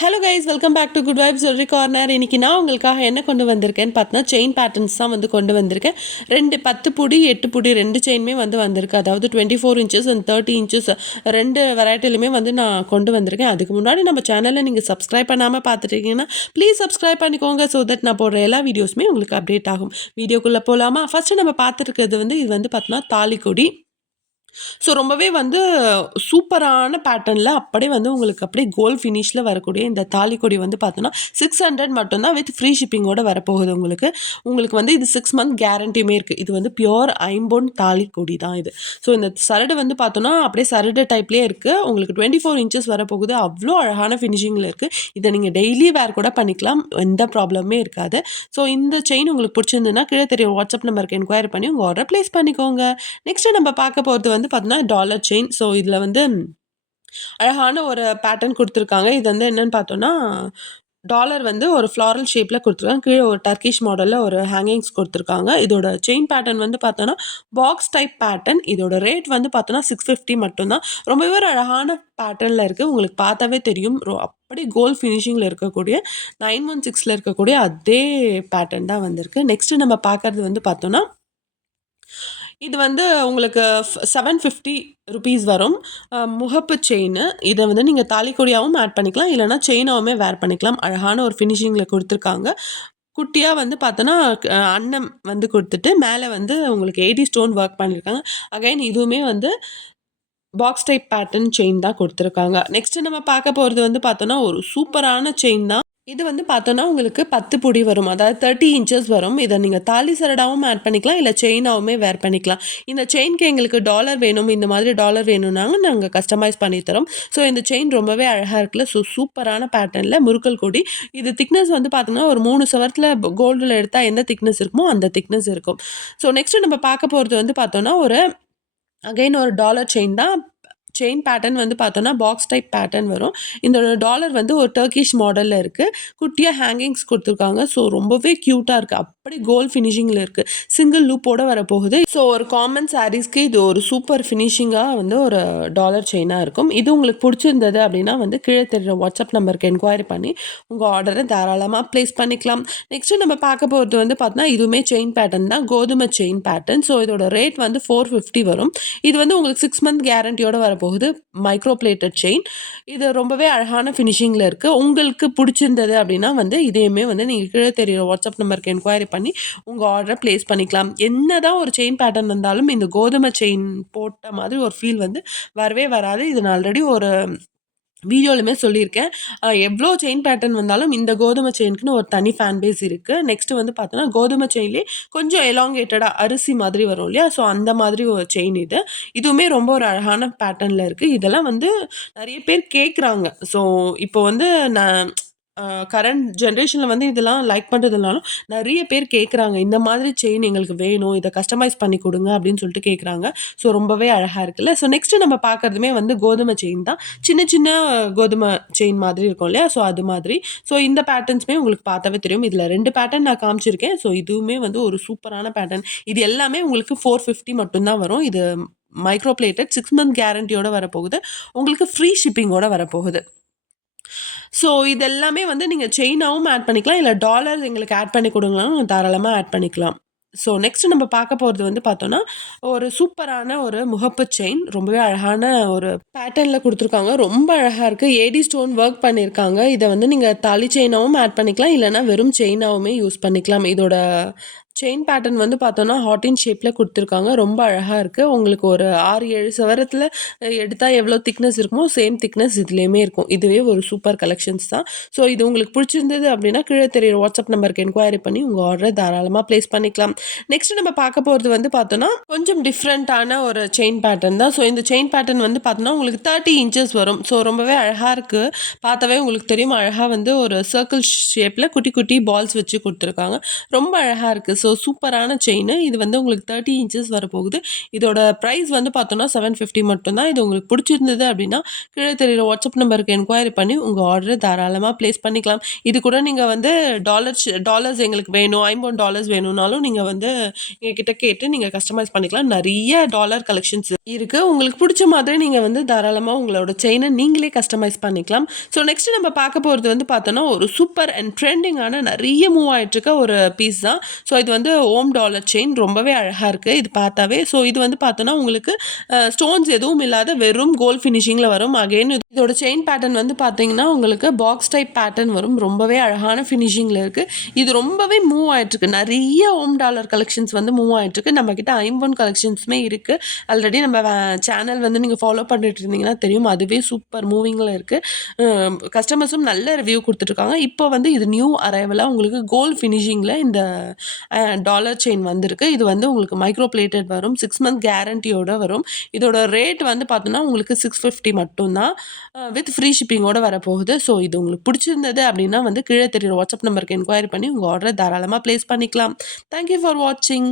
Hello guys, welcome back to Good Vibes Jewellery Corner. இன்னைக்கு நான் உங்களுக்காக என்ன கொண்டு வந்திருக்கேன்னு பார்த்தீங்கன்னா செயின் பேட்டர்ன்ஸ் தான் வந்து கொண்டு வந்திருக்கேன். 10 புடி 8 புடி 2 செயினுமே வந்திருக்கு. அதாவது 24 இன்ச்சஸ் அண்ட் 30 இன்ச்சஸ் 2 வெரைட்டிலுமே நான் கொண்டு வந்திருக்கேன். அதுக்கு முன்னாடி நம்ம சேனலை நீங்கள் சப்ஸ்கிரைப் பண்ணாமல் பார்த்துட்டீங்கன்னா ப்ளீஸ் சப்ஸ்கிரைப் பண்ணிக்கோங்க. ஸோ தட் நான் போடுற எல்லா வீடியோஸுமே உங்களுக்கு அப்டேட் ஆகும். வீடியோக்குள்ளே போகலாமா? ஃபஸ்ட்டு நம்ம பார்த்துருக்கிறது இது பார்த்தீங்கன்னா தாலிக்கொடி. ஸோ ரொம்பவே சூப்பரான பேட்டர்னில் அப்படியே உங்களுக்கு அப்படியே கோல்ட் ஃபினிஷில் வரக்கூடிய இந்த தாலிக்கொடி பார்த்தோன்னா 600 மட்டும்தான் வித் ஃப்ரீ ஷிப்பிங்கோடு வரப்போகுது. உங்களுக்கு இது 6 மந்த் கேரண்டியுமே இருக்குது. இது பியோர் ஐம்பொன் தாலிக்கொடி தான் இது. ஸோ இந்த சரடு பார்த்தோன்னா அப்படியே சரடு டைப்லேயே இருக்குது. உங்களுக்கு 24 இன்ச்சஸ் வரப்போகுது. அவ்வளோ அழகான ஃபினிஷிங்கில் இருக்குது. இதை நீங்கள் டெய்லி வேர் கூட பண்ணிக்கலாம், எந்த ப்ராப்ளமே இருக்காது. ஸோ இந்த செயின் உங்களுக்கு பிடிச்சிருந்ததுன்னா கீழே தெரிய வாட்ஸ்அப் நம்பருக்கு என்கொயரி பண்ணி உங்கள் ஆர்டர் ப்ளேஸ் பண்ணிக்கோங்க. நெக்ஸ்ட்டு நம்ம பார்க்க போகிறது பார்த்தீங்கன்னா டாலர் செயின். ஸோ இதில் அழகான ஒரு பேட்டர்ன் கொடுத்துருக்காங்க. இது என்னன்னு பார்த்தோன்னா டாலர் ஒரு ஃப்ளாரல் ஷேப்பில் கொடுத்துருக்காங்க. கீழே ஒரு டர்க்கிஷ் மாடலில் ஒரு ஹேங்கிங்ஸ் கொடுத்துருக்காங்க. இதோட செயின் பேட்டர்ன் பார்த்தோன்னா பாக்ஸ் டைப் பேட்டர்ன். இதோட ரேட் பார்த்தோன்னா 650 மட்டும்தான். ரொம்பவே ஒரு அழகான பேட்டர்னில் இருக்குது. உங்களுக்கு பார்த்தாவே தெரியும். அப்படி கோல்ட் ஃபினிஷிங்கில் இருக்கக்கூடிய 916ல் இருக்கக்கூடிய அதே பேட்டர்ன் தான் வந்திருக்கு. நெக்ஸ்ட்டு நம்ம பார்க்குறது பார்த்தோன்னா இது உங்களுக்கு 750 ருபீஸ் வரும். முகப்பு செயின். இதை நீங்கள் தாலிக்கொடியாகவும் ஆட் பண்ணிக்கலாம், இல்லைனா செயினாகவுமே வேர் பண்ணிக்கலாம். அழகான ஒரு ஃபினிஷிங்கில் கொடுத்துருக்காங்க. குட்டியாக பார்த்தோன்னா அன்னம் கொடுத்துட்டு மேலே உங்களுக்கு 80 ஸ்டோன் ஒர்க் பண்ணியிருக்காங்க. அகைன் இதுவுமே பாக்ஸ் டைப் பேட்டர்ன் செயின் தான் கொடுத்துருக்காங்க. நெக்ஸ்ட்டு நம்ம பார்க்க போகிறது பார்த்தோன்னா ஒரு சூப்பரான செயின் தான். இது பார்த்தோன்னா உங்களுக்கு 10 புடி வரும். அதாவது 30 இன்ச்சஸ் வரும். இதை நீங்கள் தாலி சரடாகவும் ஆட் பண்ணிக்கலாம், இல்லை செயினாகவுமே வேர் பண்ணிக்கலாம். இந்த செயினுக்கு எங்களுக்கு டாலர் வேணும், இந்த மாதிரி டாலர் வேணும்னாங்க நாங்கள் கஸ்டமைஸ் பண்ணி தரோம். ஸோ இந்த செயின் ரொம்பவே அழகாக இருக்குல்ல. ஸோ சூப்பரான பேட்டர்னில் முறுக்கல் கொடி. இது திக்னஸ் பார்த்தீங்கன்னா ஒரு 3 சவரத்தில் கோல்டில் எடுத்தால் எந்த திக்னஸ் இருக்குமோ அந்த திக்னஸ் இருக்கும். ஸோ நெக்ஸ்ட்டு நம்ம பார்க்க போகிறது பார்த்தோன்னா அகைன் ஒரு டாலர் செயின் தான். செயின் பேட்டர்ன் பார்த்தோன்னா பாக்ஸ் டைப் பேட்டர்ன் வரும். இந்த டாலர் ஒரு டர்க்கிஷ் மாடலில் இருக்குது. குட்டியாக ஹேங்கிங்ஸ் கொடுத்துருக்காங்க. ஸோ ரொம்பவே க்யூட்டாக இருக்குது. அப்படி கோல்ட் ஃபினிஷிங்கில் இருக்குது. சிங்கிள் லூப்போடு வரப்போகுது. ஸோ ஒரு காமன் சாரீஸ்க்கு இது ஒரு சூப்பர் ஃபினிஷிங்காக ஒரு டாலர் செயினாக இருக்கும். இது உங்களுக்கு பிடிச்சிருந்தது அப்படின்னா கீழே தெரிகிற வாட்ஸ்அப் நம்பருக்கு என்கொயரி பண்ணி உங்கள் ஆர்டரை தாராளமாக ப்ளேஸ் பண்ணிக்கலாம். நெக்ஸ்ட்டு நம்ம பார்க்க போகிறது பார்த்தோன்னா இதுவுமே செயின் பேட்டர்ன் தான், கோதுமை செயின் பேட்டர்ன். ஸோ இதோட ரேட் 450 வரும். இது உங்களுக்கு 6 மந்த் கேரண்டியோடு வரப்போகுது. Micro plated chain. இது ரொம்பவே அழகான ஃபினிஷிங்கில் இருக்குது. உங்களுக்கு பிடிச்சிருந்தது அப்படின்னா இதையுமே நீங்கள் கீழே தெரிகிற வாட்ஸ்அப் நம்பருக்கு என்கொயரி பண்ணி உங்கள் ஆர்டரை ப்ளேஸ் பண்ணிக்கலாம். என்னதான் ஒரு செயின் பேட்டர்ன் வந்தாலும் இந்த கோதுமை செயின் போட்ட மாதிரி ஒரு ஃபீல் வரவே வராது. இது நான் ஆல்ரெடி ஒரு வீடியோலுமே சொல்லியிருக்கேன். எவ்வளோ செயின் பேட்டர்ன் வந்தாலும் இந்த கோதுமை செயினுக்குன்னு ஒரு தனி ஃபேன் பேஸ் இருக்குது. நெக்ஸ்ட்டு பார்த்தோன்னா கோதுமை செயின்லேயே கொஞ்சம் எலாங்கேட்டடாக அரிசி மாதிரி வரும் இல்லையா? ஸோ அந்த மாதிரி ஒரு செயின் இது. இதுவுமே ரொம்ப ஒரு அழகான பேட்டர்னில் இருக்குது. இதெல்லாம் நிறைய பேர் கேட்குறாங்க. ஸோ இப்போ நான் கரண்ட் ஜென்ரேஷனில் இதெல்லாம் லைக் பண்ணுறதுனாலும் நிறைய பேர் கேட்குறாங்க, இந்த மாதிரி செயின் எங்களுக்கு வேணும், இதை கஸ்டமைஸ் பண்ணி கொடுங்க அப்படின்னு சொல்லிட்டு கேட்குறாங்க. ஸோ ரொம்பவே அழகாக இருக்குல்ல. ஸோ நெக்ஸ்ட்டு நம்ம பார்க்குறதுமே கோதுமை செயின் தான். சின்ன சின்ன கோதுமை செயின் மாதிரி இருக்கும் இல்லையா? ஸோ அது மாதிரி. ஸோ இந்த பேட்டர்ன்ஸுமே உங்களுக்கு பார்த்தாவே தெரியும். இதில் 2 பேட்டர்ன் நான் காமிச்சிருக்கேன். ஸோ இதுவுமே ஒரு சூப்பரான பேட்டர்ன். இது எல்லாமே உங்களுக்கு 450 மட்டும்தான் வரும். இது மைக்ரோ பிளேட்டட் 6 மந்த் கேரண்டியோடு வரப்போகுது. உங்களுக்கு ஃப்ரீ ஷிப்பிங்கோடு வரப்போகுது. ஸோ இதெல்லாமே நீங்கள் செயினாகவும் ஆட் பண்ணிக்கலாம், இல்லை டாலர் எங்களுக்கு ஆட் பண்ணி கொடுங்களாலும் தாராளமாக ஆட் பண்ணிக்கலாம். ஸோ நெக்ஸ்ட்டு நம்ம பார்க்க போகிறது பார்த்தோன்னா ஒரு சூப்பரான ஒரு முகப்பு செயின். ரொம்பவே அழகான ஒரு பேட்டர்னில் கொடுத்துருக்காங்க. ரொம்ப அழகாக இருக்குது. 80 ஸ்டோன் ஒர்க் பண்ணியிருக்காங்க. இதை நீங்கள் தாலி செயினாகவும் ஆட் பண்ணிக்கலாம், இல்லைனா வெறும் செயினாகவுமே யூஸ் பண்ணிக்கலாம். இதோட செயின் பேட்டர்ன் பார்த்தோன்னா ஹார்டின் ஷேப்பில் கொடுத்துருக்காங்க. ரொம்ப அழகாக இருக்குது. உங்களுக்கு ஒரு 6-7 சவரத்தில் எடுத்தால் எவ்வளோ திக்னஸ் இருக்குமோ சேம் திக்னஸ் இதுலேயுமே இருக்கும். இதுவே ஒரு சூப்பர் கலெக்ஷன்ஸ் தான். ஸோ இது உங்களுக்கு பிடிச்சிருந்தது அப்படின்னா கீழே தெரியுற வாட்ஸ்அப் நம்பருக்கு என்கொயரி பண்ணி உங்கள் ஆர்டரை தாராளமாக ப்ளேஸ் பண்ணிக்கலாம். நெக்ஸ்ட்டு நம்ம பார்க்க போகிறது பார்த்தோன்னா கொஞ்சம் டிஃப்ரெண்ட்டான ஒரு செயின் பேட்டர்ன் தான். ஸோ இந்த செயின் பேட்டர்ன் பார்த்தோன்னா உங்களுக்கு 30 இன்ச்சஸ் வரும். ஸோ ரொம்பவே அழகாக இருக்குது. பார்த்தாவே உங்களுக்கு தெரியும். அழகாக ஒரு சர்க்கிள் ஷேப்பில் குட்டி குட்டி பால்ஸ் வச்சு கொடுத்துருக்காங்க. ரொம்ப அழகாக இருக்குது. ஸோ ஸோ சூப்பரான செயின். இது வந்து உங்களுக்கு 30 இன்ச்சஸ் வரப்போகுது. இதோட ப்ரைஸ் வந்து பார்த்தோம்னா 750 மட்டும் தான். இது உங்களுக்கு பிடிச்சிருந்தது அப்படின்னா, கீழே தெரியிற வாட்ஸ்அப் நம்பருக்கு என்கொயரி பண்ணி உங்க ஆர்டர தாராளமா பிளேஸ் பண்ணிக்கலாம். இது கூட நீங்க வந்து டாலர்ஸ் எங்களுக்கு வேணும், $50 வேணும்னாலும் நீங்க வந்து எங்ககிட்ட கேட்டு நீங்க கஸ்டமைஸ் பண்ணிக்கலாம். நெறைய டாலர் கலெக்ஷன்ஸ் இருக்கு. உங்களுக்கு புடிச்ச மாதிரி நீங்க வந்து தாராளமா உங்களோட செயின நீங்களே கஸ்டமைஸ் பண்ணிக்கலாம். ஸோ நெக்ஸ்ட் நம்ம பார்க்க போறது வந்து பார்த்தோம்னா, ஒரு சூப்பர் அண்ட் ட்ரெண்டிங்கான நெறைய மூவ் ஆயிட்டுருக்க ஒரு பீஸ் தான். ஸோ இது வந்து ஓம் டாலர் செயின் ரொம்பவே அழகா இருக்கு. இது பார்த்தாவே. ஸோ இது வந்து பார்த்தோம்னா, உங்களுக்கு ஸ்டோன்ஸ் எதுவும் இல்லாத வெறும் கோல்ட் ஃபினிஷிங்ல வரும். அகைன் இதோட செயின் பேட்டர்ன் வந்து பார்த்தீங்கன்னா, உங்களுக்கு பாக்ஸ் டைப் பேட்டர்ன் வரும். ரொம்பவே அழகான ஃபினிஷிங்ல இருக்கு. இது ரொம்பவே மூவ் ஆயிட்டுருக்கு. நெறைய ஓம் டாலர் கலெக்ஷன்ஸ் வந்து மூவ் ஆயிட்டுருக்கு. நம்மகிட்ட ஐம்பொன் கலெக்ஷன்ஸுமே இருக்கு. ஆல்ரெடி நம்ம சேனல் வந்து நீங்க ஃபாலோ பண்ணிட்டு இருந்தீங்கன்னா தெரியும். அதுவே சூப்பர் மூவிங்ல இருக்கு. கஸ்டமர்ஸும் நல்ல ரிவ்யூ குடுத்துட்டுருக்காங்க. இப்போ வந்து இது நியூ அரைவலா உங்களுக்கு கோல்ட் ஃபினிஷிங்ல இந்த டாலர் செயின் வந்திருக்கு. இது வந்து உங்களுக்கு மைக்ரோ பிளேட்டட் வரும். 6 மந்த் கேரண்டியோட வரும். இதோட ரேட் வந்து பார்த்தோம்னா, உங்களுக்கு 650 மட்டும் தான். வித் ஃப்ரீ ஷிப்பிங்கோட வரப்போகுது. ஸோ இது உங்களுக்கு பிடிச்சிருந்தது அப்படின்னா வந்து கீழே தெரியிற வாட்ஸ்அப் நம்பருக்கு என்கொயரி பண்ணி உங்க ஆர்டர தாராளமா பிளேஸ் பண்ணிக்கலாம். தேங்க் யூ ஃபார் வாட்சிங்.